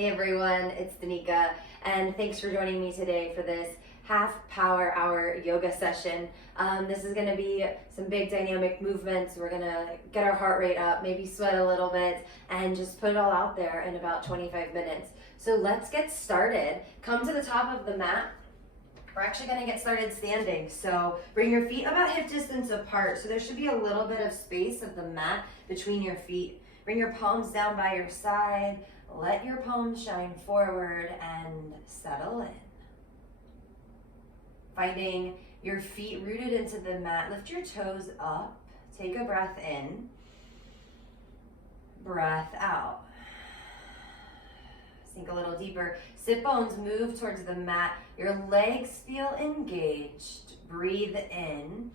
Hey everyone, it's Danica, and thanks for joining me today for this half power hour yoga session. This is going to be some big dynamic movements. We're going to get our heart rate up, maybe sweat a little bit, and just put it all out there in about 25 minutes. So let's get started. Come to the top of the mat. We're actually going to get started standing. So bring your feet about hip distance apart. So there should be a little bit of space of the mat between your feet. Bring your palms down by your side. Let your palms shine forward and settle in. Finding your feet rooted into the mat. Lift your toes up. Take a breath in. Breath out. Sink a little deeper. Sit bones move towards the mat. Your legs feel engaged. Breathe in.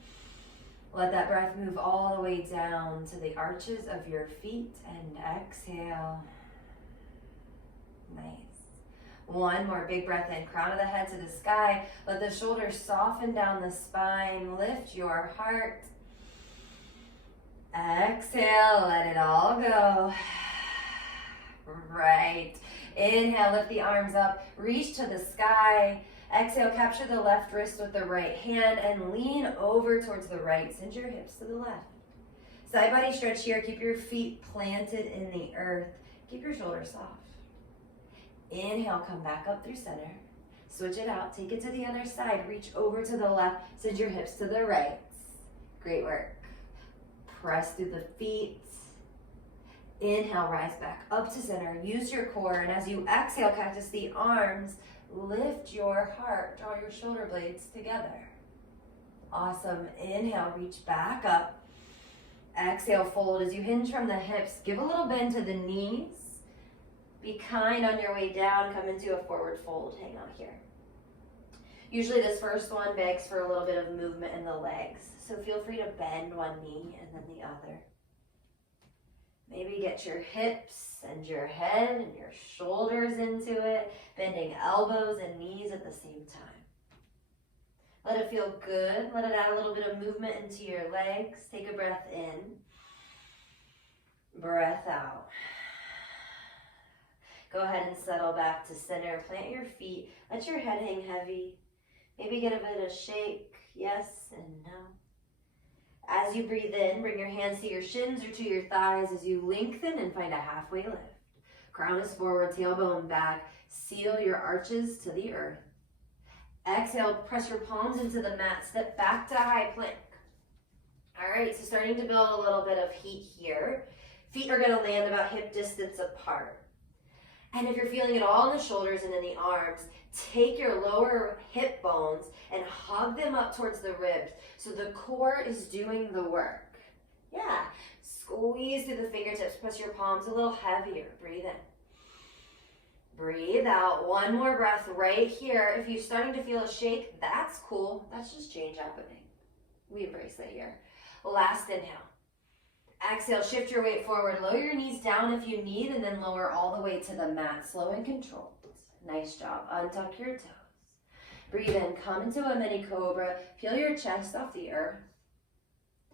Let that breath move all the way down to the arches of your feet and exhale. Nice. One more big breath in. Crown of the head to the sky. Let the shoulders soften down the spine. Lift your heart. Exhale. Let it all go. Right. Inhale. Lift the arms up. Reach to the sky. Exhale. Capture the left wrist with the right hand and lean over towards the right. Send your hips to the left. Side body stretch here. Keep your feet planted in the earth. Keep your shoulders soft. Inhale, come back up through center. Switch it out, take it to the other side. Reach over to the left, send your hips to the right. Great work. Press through the feet. Inhale, rise back up to center. Use your core, and as you exhale, cactus the arms. Lift your heart, draw your shoulder blades together. Awesome. Inhale, reach back up. Exhale, fold. As you hinge from the hips, give a little bend to the knees. Be kind on your way down, come into a forward fold, hang out here. Usually this first one begs for a little bit of movement in the legs, so feel free to bend one knee and then the other. Maybe get your hips and your head and your shoulders into it, bending elbows and knees at the same time. Let it feel good, let it add a little bit of movement into your legs. Take a breath in, breath out. Go ahead and settle back to center. Plant your feet. Let your head hang heavy. Maybe get a bit of shake. Yes and no. As you breathe in, bring your hands to your shins or to your thighs as you lengthen and find a halfway lift. Crown is forward, tailbone back. Seal your arches to the earth. Exhale, press your palms into the mat. Step back to high plank. All right, so starting to build a little bit of heat here. Feet are going to land about hip distance apart. And if you're feeling it all in the shoulders and in the arms, take your lower hip bones and hug them up towards the ribs so the core is doing the work. Yeah, squeeze through the fingertips, press your palms a little heavier. Breathe in. Breathe out. One more breath right here. If you're starting to feel a shake, that's cool. That's just change happening. We embrace it here. Last inhale. Exhale, shift your weight forward. Lower your knees down if you need, and then lower all the way to the mat. Slow and controlled. Nice job. Untuck your toes. Breathe in. Come into a mini cobra. Peel your chest off the earth.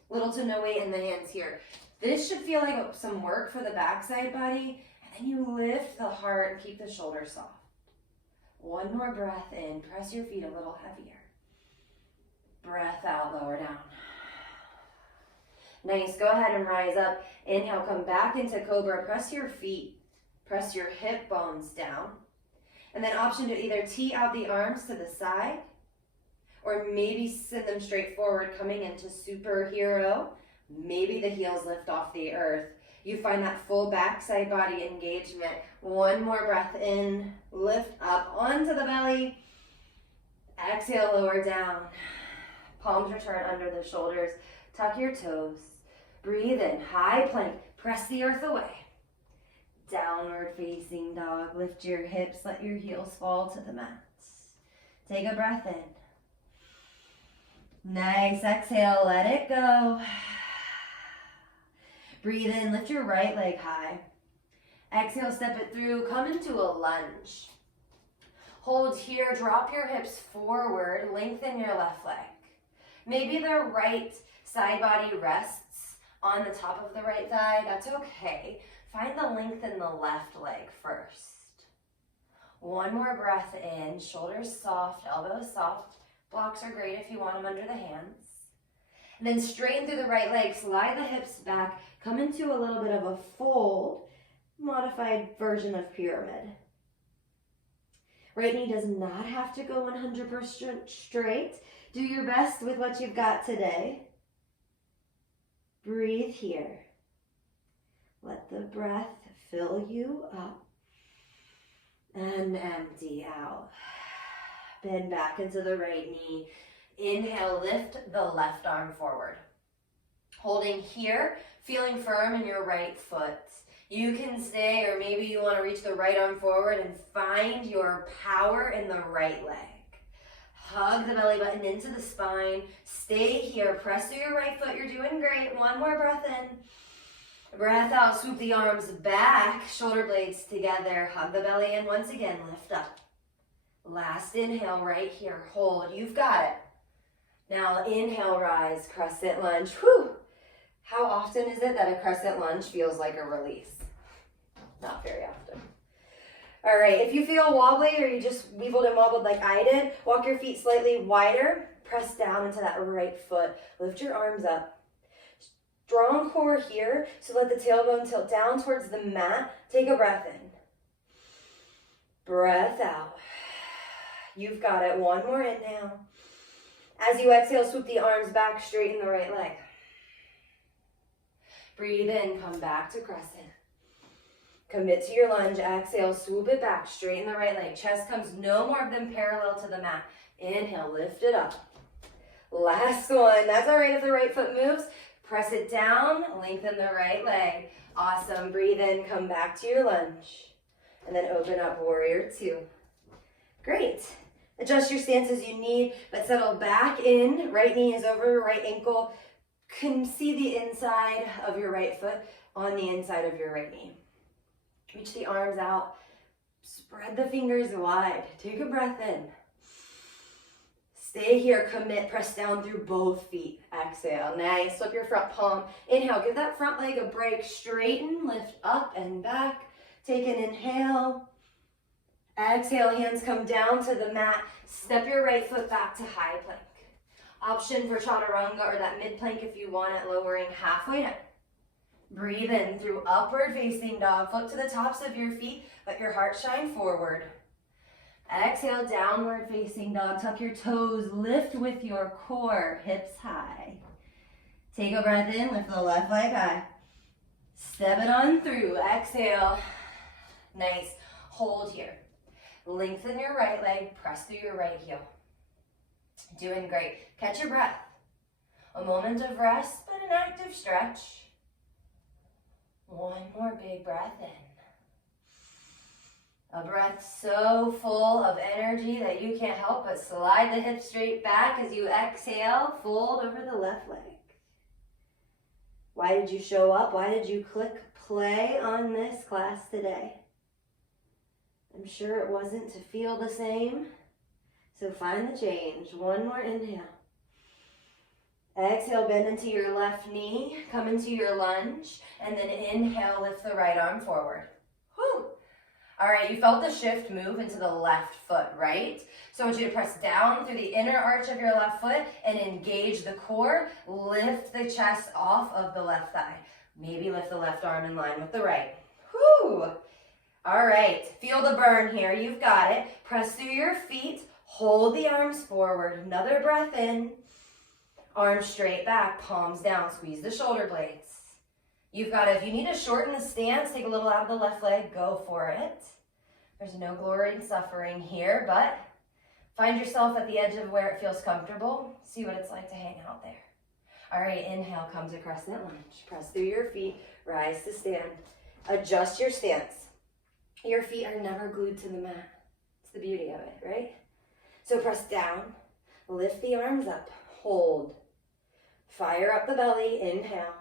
Little to no weight in the hands here. This should feel like some work for the backside body. And then you lift the heart and keep the shoulders soft. One more breath in. Press your feet a little heavier. Breath out. Lower down. Nice. Go ahead and rise up. Inhale, come back into cobra. Press your feet. Press your hip bones down. And then option to either tee out the arms to the side or maybe send them straight forward coming into superhero. Maybe the heels lift off the earth. You find that full backside body engagement. One more breath in. Lift up onto the belly. Exhale, lower down. Palms return under the shoulders. Tuck your toes. Breathe in, high plank, press the earth away. Downward facing dog, lift your hips, let your heels fall to the mat. Take a breath in. Nice, exhale, let it go. Breathe in, lift your right leg high. Exhale, step it through, come into a lunge. Hold here, drop your hips forward, lengthen your left leg. Maybe the right side body rests on the top of the right thigh. That's okay. Find the length in the left leg first. One more breath in, shoulders soft, elbows soft. Blocks are great if you want them under the hands. And then straighten through the right leg, slide the hips back, come into a little bit of a fold, modified version of pyramid. Right knee does not have to go 100% straight. Do your best with what you've got today. Breathe here. Let the breath fill you up and empty out. Bend back into the right knee. Inhale, lift the left arm forward. Holding here, feeling firm in your right foot. You can stay, or maybe you want to reach the right arm forward and find your power in the right leg. Hug the belly button into the spine. Stay here. Press through your right foot. You're doing great. One more breath in. Breath out. Swoop the arms back. Shoulder blades together. Hug the belly in. Once again, lift up. Last inhale right here. Hold. You've got it. Now inhale, rise. Crescent lunge. Whew. How often is it that a crescent lunge feels like a release? Not very often. All right, if you feel wobbly or you just weebled and wobbled like I did, walk your feet slightly wider, press down into that right foot, lift your arms up. Strong core here, so let the tailbone tilt down towards the mat. Take a breath in. Breath out. You've got it. One more inhale. As you exhale, swoop the arms back, straighten the right leg. Breathe in, come back to crescent. Commit to your lunge, exhale, swoop it back, straighten the right leg. Chest comes no more than parallel to the mat. Inhale, lift it up. Last one, that's all right if the right foot moves. Press it down, lengthen the right leg. Awesome, breathe in, come back to your lunge. And then open up, warrior two. Great. Adjust your stance as you need, but settle back in. Right knee is over your right ankle. Can see the inside of your right foot on the inside of your right knee. Reach the arms out. Spread the fingers wide. Take a breath in. Stay here. Commit. Press down through both feet. Exhale. Nice. Flip your front palm. Inhale. Give that front leg a break. Straighten. Lift up and back. Take an inhale. Exhale. Hands come down to the mat. Step your right foot back to high plank. Option for chaturanga or that mid plank if you want it, lowering halfway down. Breathe in through upward facing dog. Flip to the tops of your feet. Let your heart shine forward. Exhale, downward facing dog. Tuck your toes. Lift with your core. Hips high. Take a breath in. Lift the left leg high. Step it on through. Exhale. Nice. Hold here. Lengthen your right leg. Press through your right heel. Doing great. Catch your breath. A moment of rest, but an active stretch. One more big breath in. A breath so full of energy that you can't help but slide the hips straight back as you exhale, fold over the left leg. Why did you show up? Why did you click play on this class today? I'm sure it wasn't to feel the same. So find the change. One more inhale. Exhale, bend into your left knee. Come into your lunge. And then inhale, lift the right arm forward. Whew. All right, you felt the shift move into the left foot, right? So I want you to press down through the inner arch of your left foot and engage the core. Lift the chest off of the left thigh. Maybe lift the left arm in line with the right. Whew. All right, feel the burn here. You've got it. Press through your feet. Hold the arms forward. Another breath in. Arms straight back, palms down. Squeeze the shoulder blades. You've got it. If you need to shorten the stance, take a little out of the left leg, go for it. There's no glory in suffering here, but find yourself at the edge of where it feels comfortable. See what it's like to hang out there. All right, inhale, come to crescent lunge. Press through your feet, rise to stand. Adjust your stance. Your feet are never glued to the mat. It's the beauty of it, right? So press down, lift the arms up, hold. Fire up the belly, inhale.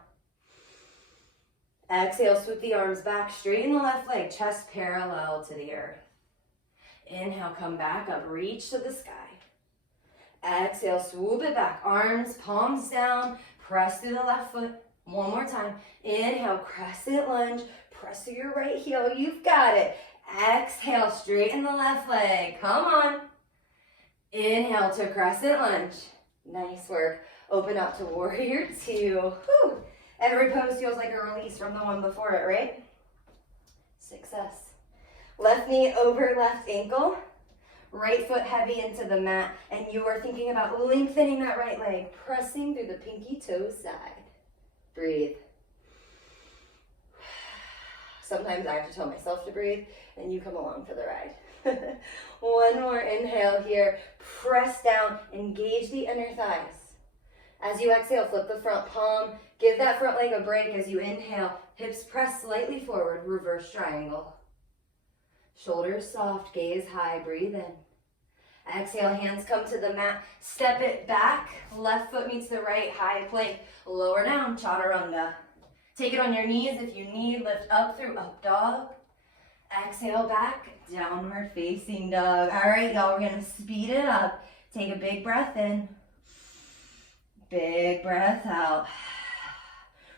Exhale, swoop the arms back, straighten the left leg, chest parallel to the earth. Inhale, come back up, reach to the sky. Exhale, swoop it back, arms, palms down, press through the left foot. One more time. Inhale, crescent lunge, press through your right heel, you've got it. Exhale, straighten the left leg. Come on. Inhale to crescent lunge. Nice work. Open up to warrior two. Whew. Every pose feels like a release from the one before it, right? Success. Left knee over left ankle. Right foot heavy into the mat. And you are thinking about lengthening that right leg. Pressing through the pinky toe side. Breathe. Sometimes I have to tell myself to breathe, and you come along for the ride. One more inhale here. Press down, engage the inner thighs. As you exhale, flip the front palm. Give that front leg a break as you inhale. Hips press slightly forward, reverse triangle. Shoulders soft, gaze high, breathe in. Exhale, hands come to the mat. Step it back. Left foot meets the right, high plank. Lower down, chaturanga. Take it on your knees if you need. Lift up through up dog. Exhale back, downward facing dog. All right, y'all, we're gonna speed it up. Take a big breath in. Big breath out.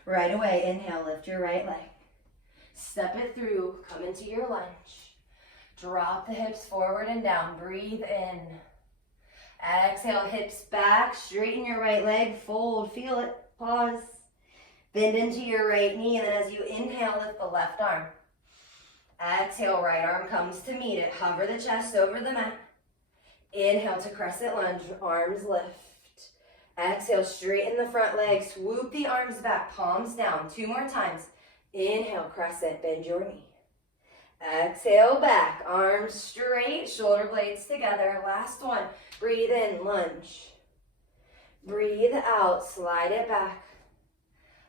Right away, inhale, lift your right leg. Step it through, come into your lunge. Drop the hips forward and down, breathe in. Exhale, hips back, straighten your right leg, fold, feel it, pause. Bend into your right knee, and then as you inhale, lift the left arm. Exhale, right arm comes to meet it. Hover the chest over the mat. Inhale to crescent lunge, arms lift. Exhale, straighten the front leg, swoop the arms back, palms down. 2 more times. Inhale, crescent, bend your knee. Exhale, back, arms straight, shoulder blades together. Last one, breathe in, lunge. Breathe out, slide it back.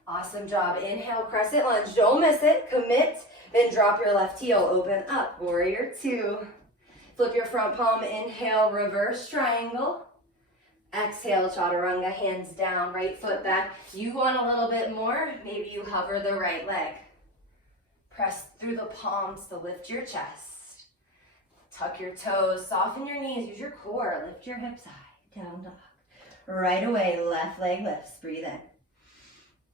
Awesome job. Inhale, crescent lunge. Don't miss it. Commit. Then drop your left heel. Open up. Warrior two. Flip your front palm. Inhale, reverse triangle. Exhale, chaturanga. Hands down. Right foot back. You want a little bit more? Maybe you hover the right leg. Press through the palms to lift your chest. Tuck your toes. Soften your knees. Use your core. Lift your hips high. Down dog. Right away, left leg lifts. Breathe in.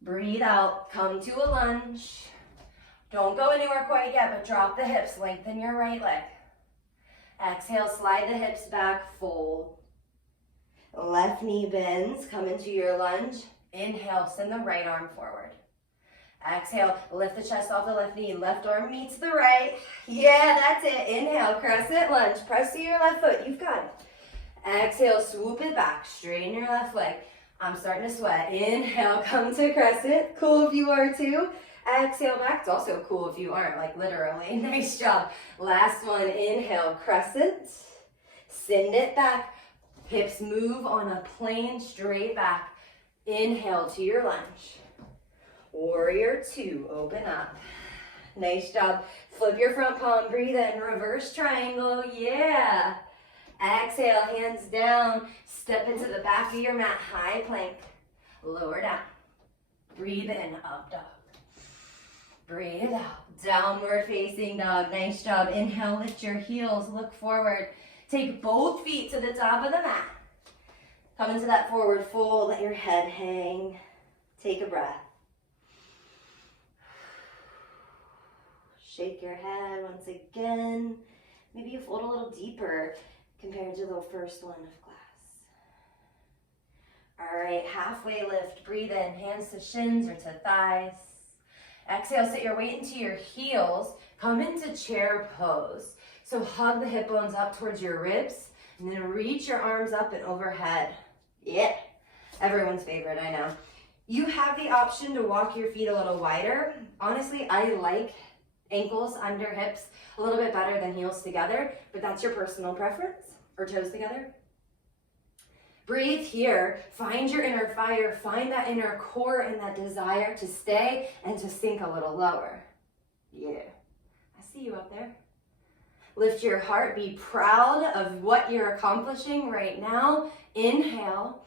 Breathe out, come to a lunge. Don't go anywhere quite yet, but drop the hips, lengthen your right leg. Exhale, slide the hips back, fold. Left knee bends, come into your lunge. Inhale, send the right arm forward. Exhale, lift the chest off the left knee, left arm meets the right. Yeah, that's it. Inhale, crescent lunge, press to your left foot, you've got it. Exhale, swoop it back, straighten your left leg. I'm starting to sweat. Inhale, come to crescent. Cool if you are too. Exhale back. It's also cool if you aren't, like literally. Nice job. Last one. Inhale, crescent. Send it back. Hips move on a plane straight back. Inhale to your lunge. Warrior two. Open up. Nice job. Flip your front palm. Breathe in. Reverse triangle. Yeah. Exhale, hands down. Step into the back of your mat, high plank. Lower down. Breathe in, up dog. Breathe out, downward facing dog. Nice job. Inhale, lift your heels, look forward. Take both feet to the top of the mat. Come into that forward fold, let your head hang. Take a breath. Shake your head once again. Maybe you fold a little deeper compared to the first one of class. All right, halfway lift. Breathe in, hands to shins or to thighs. Exhale, sit your weight into your heels. Come into chair pose. So hug the hip bones up towards your ribs, and then reach your arms up and overhead. Yeah, everyone's favorite, I know. You have the option to walk your feet a little wider. Honestly, I like ankles under hips a little bit better than heels together, but that's your personal preference, or toes together. Breathe here, find your inner fire, find that inner core and that desire to stay and to sink a little lower. Yeah, I see you up there. Lift your heart, be proud of what you're accomplishing right now. Inhale,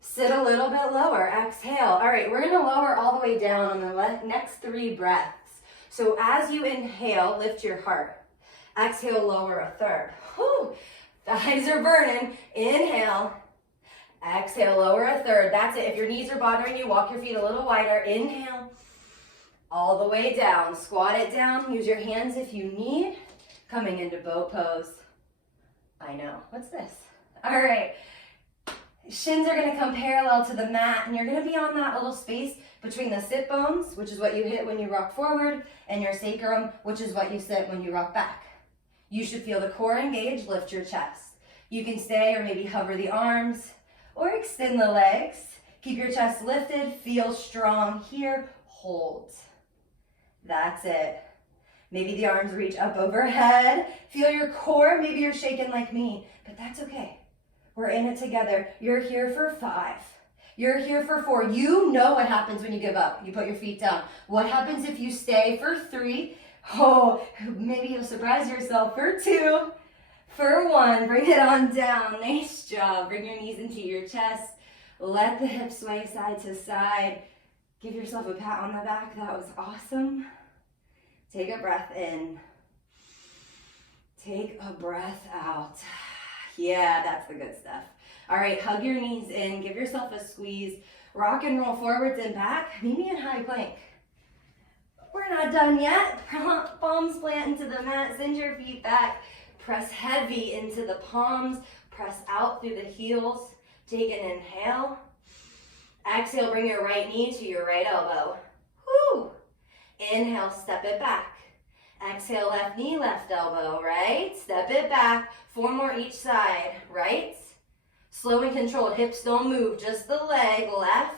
sit a little bit lower, exhale. All right, we're gonna lower all the way down on the next 3 breaths. So as you inhale, lift your heart. Exhale, lower a third. Whew, thighs are burning. Inhale, exhale, lower a third. That's it. If your knees are bothering you, walk your feet a little wider. Inhale, all the way down. Squat it down. Use your hands if you need. Coming into boat pose. I know. What's this? All right. Shins are going to come parallel to the mat, and you're going to be on that little space between the sit bones, which is what you hit when you rock forward, and your sacrum, which is what you sit when you rock back. You should feel the core engage, lift your chest. You can stay or maybe hover the arms or extend the legs. Keep your chest lifted, feel strong here, hold. That's it. Maybe the arms reach up overhead. Feel your core, maybe you're shaking like me, but that's okay. We're in it together. You're here for 5. You're here for 4. You know what happens when you give up. You put your feet down. What happens if you stay for 3? Oh, maybe you'll surprise yourself for 2. For 1, bring it on down. Nice job. Bring your knees into your chest. Let the hips sway side to side. Give yourself a pat on the back. That was awesome. Take a breath in. Take a breath out. Yeah, that's the good stuff. All right, hug your knees in. Give yourself a squeeze. Rock and roll forwards and back. Meet me in high plank. We're not done yet. Palms plant into the mat. Send your feet back. Press heavy into the palms. Press out through the heels. Take an inhale. Exhale, bring your right knee to your right elbow. Woo! Inhale, step it back. Exhale, left knee, left elbow, right? Step it back. 4 more each side, right? Slow and controlled, hips don't move, just the leg, left.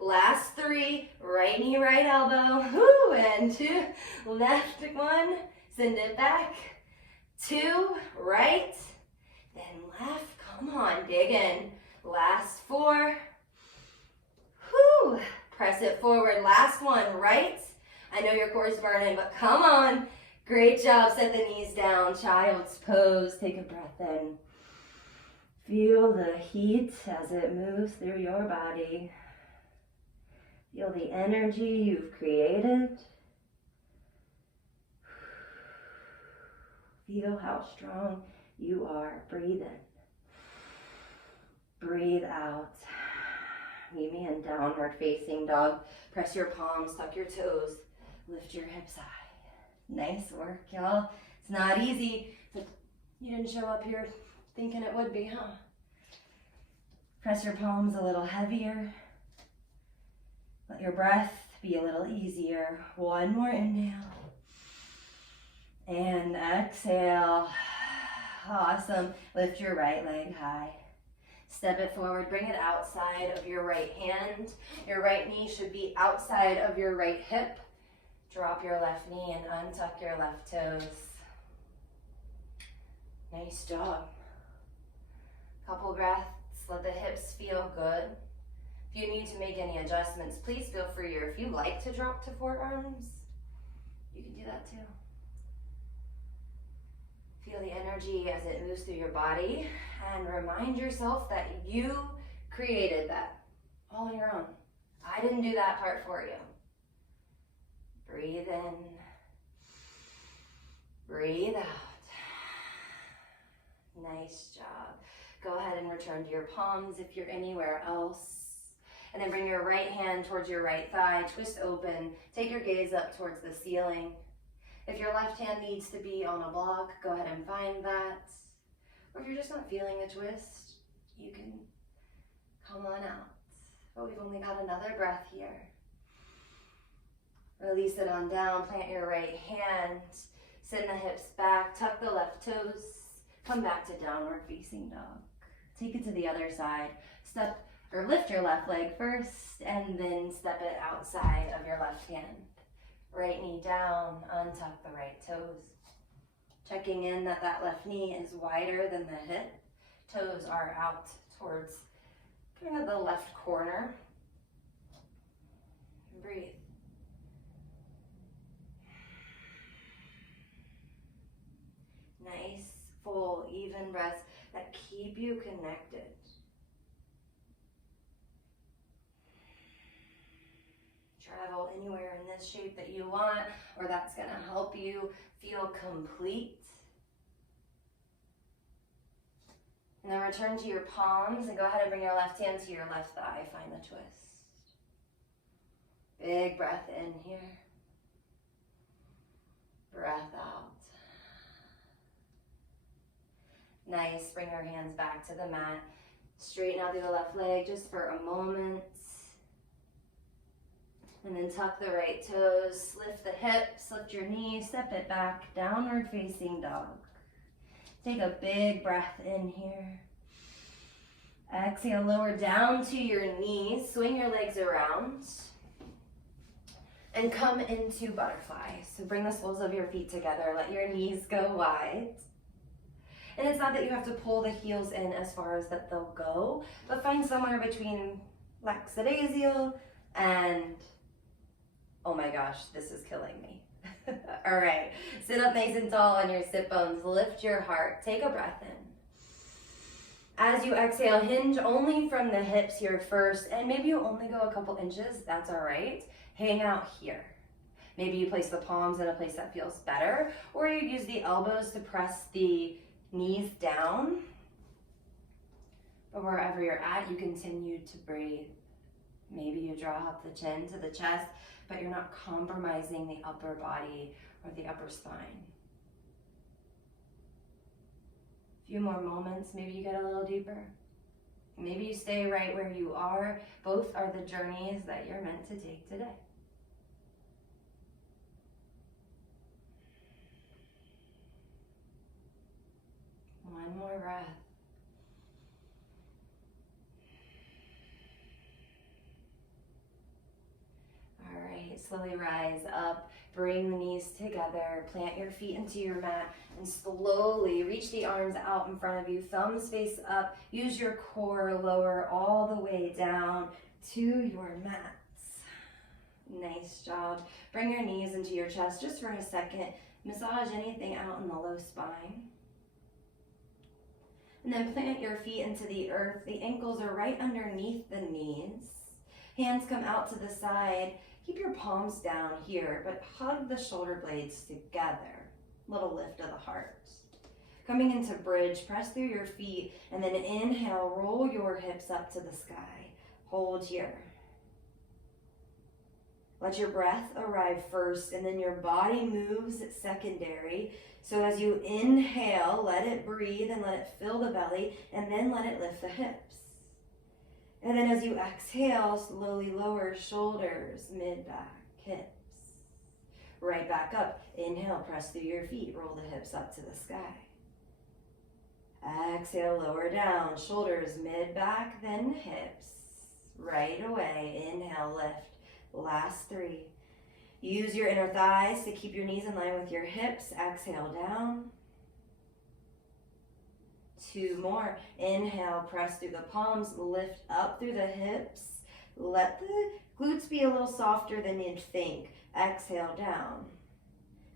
Last 3, right knee, right elbow. Woo! And 2, left 1, send it back. 2, right, then left. Come on, dig in. Last 4. Whoo! Press it forward. Last 1, right. I know your core is burning, but come on. Great job. Set the knees down. Child's pose. Take a breath in. Feel the heat as it moves through your body. Feel the energy you've created. Feel how strong you are. Breathe in. Breathe out. Meet me in downward facing dog. Press your palms, tuck your toes, lift your hips high. Nice work, y'all. It's not easy, but you didn't show up here thinking it would be, huh? Press your palms a little heavier. Let your breath be a little easier. 1 more inhale. And exhale. Awesome. Lift your right leg high. Step it forward, bring it outside of your right hand. Your right knee should be outside of your right hip. Drop your left knee and untuck your left toes. Nice job. Couple breaths, let the hips feel good. If you need to make any adjustments, please feel free, or if you like to drop to forearms, you can do that too. Feel the energy as it moves through your body, and remind yourself that you created that all on your own. I didn't do that part for you. Breathe in. Breathe out. Nice job. Go ahead and return to your palms if you're anywhere else. And then bring your right hand towards your right thigh. Twist open. Take your gaze up towards the ceiling. If your left hand needs to be on a block, go ahead and find that. Or if you're just not feeling a twist, you can come on out. But we've only got another breath here. Release it on down, plant your right hand, send the hips back, tuck the left toes, come back to downward facing dog. Take it to the other side. Step or lift your left leg first, and then step it outside of your left hand. Right knee down, untuck the right toes. Checking in that that left knee is wider than the hip. Toes are out towards kind of the left corner. Breathe. Nice, full, even breaths that keep you connected. Travel anywhere in this shape that you want, or that's going to help you feel complete. And then return to your palms and go ahead and bring your left hand to your left thigh. Find the twist. Big breath in here. Breath out. Nice. Bring your hands back to the mat. Straighten out through the left leg just for a moment. And then tuck the right toes, lift the hips, lift your knees, step it back, downward facing dog. Take a big breath in here. Exhale, lower down to your knees, swing your legs around. And come into butterfly. So bring the soles of your feet together, let your knees go wide. And it's not that you have to pull the heels in as far as that they'll go, but find somewhere between lackadaisical and oh my gosh, this is killing me. All right, sit up nice and tall on your sit bones. Lift your heart. Take a breath in. As you exhale, hinge only from the hips here first, and maybe you only go a couple inches. That's all right. Hang out here. Maybe you place the palms in a place that feels better, or you use the elbows to press the knees down. But wherever you're at, you continue to breathe. Maybe you draw up the chin to the chest, but you're not compromising the upper body or the upper spine. A few more moments, maybe you get a little deeper. Maybe you stay right where you are. Both are the journeys that you're meant to take today. One more breath. All right, slowly rise up, bring the knees together, plant your feet into your mat, and slowly reach the arms out in front of you, thumbs face up, use your core, lower all the way down to your mats. Nice job. Bring your knees into your chest just for a second. Massage anything out in the low spine. And then plant your feet into the earth. The ankles are right underneath the knees. Hands come out to the side. Keep your palms down here, but hug the shoulder blades together. Little lift of the heart. Coming into bridge, press through your feet, and then inhale, roll your hips up to the sky. Hold here. Let your breath arrive first, and then your body moves secondary. So as you inhale, let it breathe and let it fill the belly, and then let it lift the hips. And then as you exhale, slowly lower shoulders, mid-back, hips. Right back up. Inhale, press through your feet, roll the hips up to the sky. Exhale, lower down, shoulders, mid-back, then hips. Right away, inhale, lift. Last 3. Use your inner thighs to keep your knees in line with your hips. Exhale, down. 2 more. Inhale, press through the palms, lift up through the hips. Let the glutes be a little softer than you'd think. Exhale, down.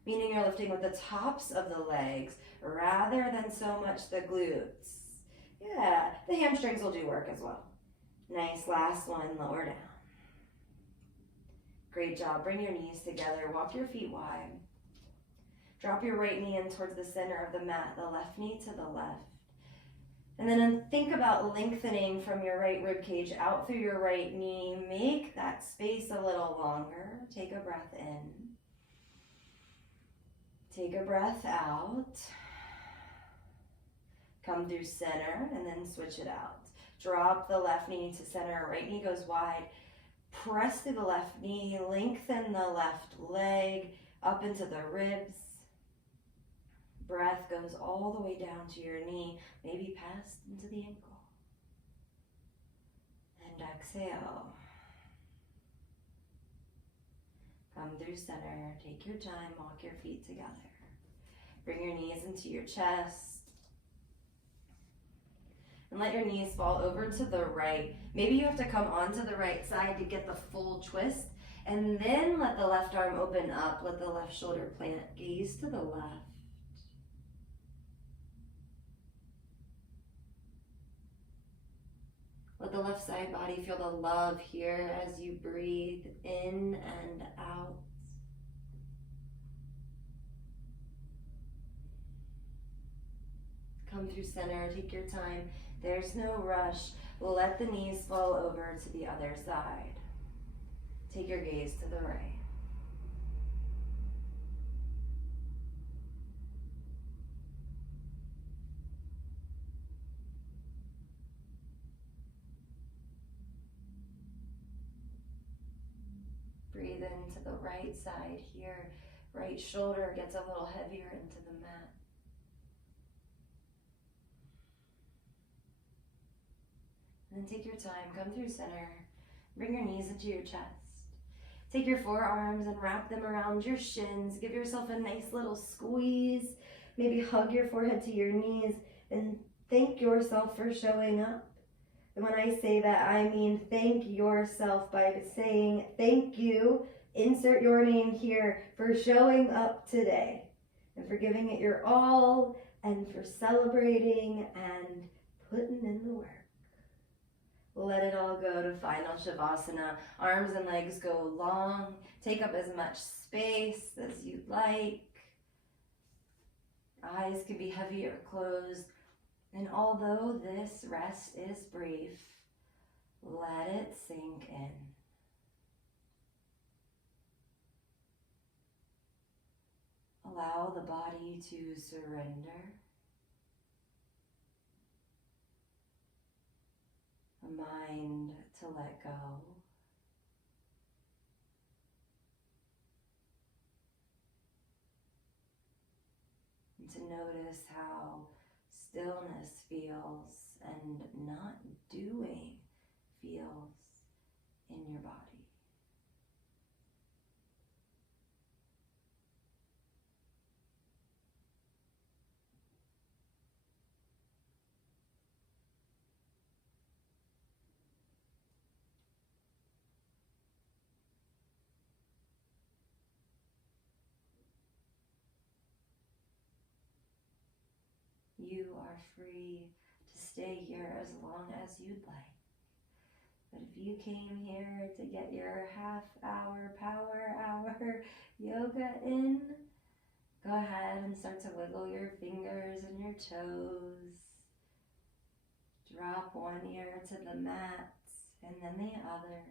Meaning you're lifting with the tops of the legs rather than so much the glutes. Yeah, the hamstrings will do work as well. Nice, last one, lower down. Great job. Bring your knees together. Walk your feet wide. Drop your right knee in towards the center of the mat, the left knee to the left. And then think about lengthening from your right rib cage out through your right knee. Make that space a little longer. Take a breath in. Take a breath out. Come through center and then switch it out. Drop the left knee to center. Right knee goes wide. Press through the left knee. Lengthen the left leg up into the ribs. Breath goes all the way down to your knee, maybe past into the ankle. And exhale. Come through center, take your time, walk your feet together. Bring your knees into your chest. And let your knees fall over to the right. Maybe you have to come onto the right side to get the full twist. And then let the left arm open up, let the left shoulder plant, gaze to the left. Let the left side body feel the love here as you breathe in and out. Come through center, take your time. There's no rush. Let the knees fall over to the other side. Take your gaze to the right. Breathe into the right side here. Right shoulder gets a little heavier into the mat. And then take your time, come through center. Bring your knees into your chest. Take your forearms and wrap them around your shins. Give yourself a nice little squeeze. Maybe hug your forehead to your knees and thank yourself for showing up. And when I say that, I mean thank yourself by saying thank you, insert your name here, for showing up today and for giving it your all and for celebrating and putting in the work. Let it all go to final Shavasana. Arms and legs go long. Take up as much space as you'd like. Eyes can be heavy or closed. And although this rest is brief, let it sink in. Allow the body to surrender. A mind to let go. And to notice how stillness feels and not doing feels in your body. You are free to stay here as long as you'd like. But if you came here to get your half-hour power hour yoga in, go ahead and start to wiggle your fingers and your toes. Drop one ear to the mat and then the other.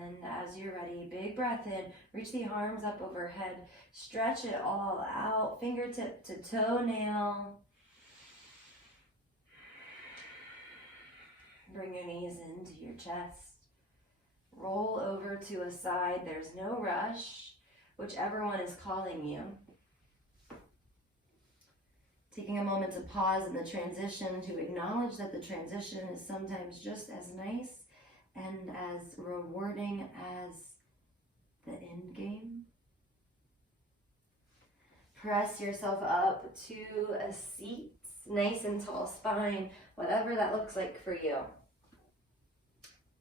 And as you're ready, big breath in, reach the arms up overhead, stretch it all out, fingertip to toenail. Bring your knees into your chest. Roll over to a side, there's no rush, whichever one is calling you. Taking a moment to pause in the transition, to acknowledge that the transition is sometimes just as nice and as rewarding as the end game. Press yourself up to a seat, nice and tall spine, whatever that looks like for you.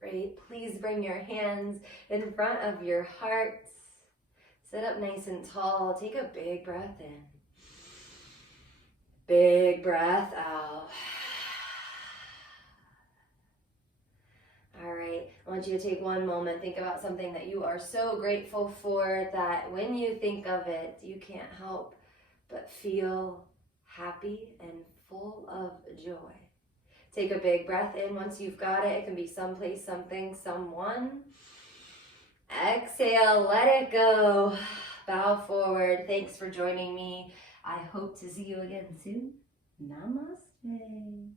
Right? Please bring your hands in front of your heart. Sit up nice and tall. Take a big breath in. Big breath out. All right, I want you to take one moment, think about something that you are so grateful for that when you think of it, you can't help but feel happy and full of joy. Take a big breath in once you've got it. It can be someplace, something, someone. Exhale, let it go. Bow forward. Thanks for joining me. I hope to see you again soon. Namaste.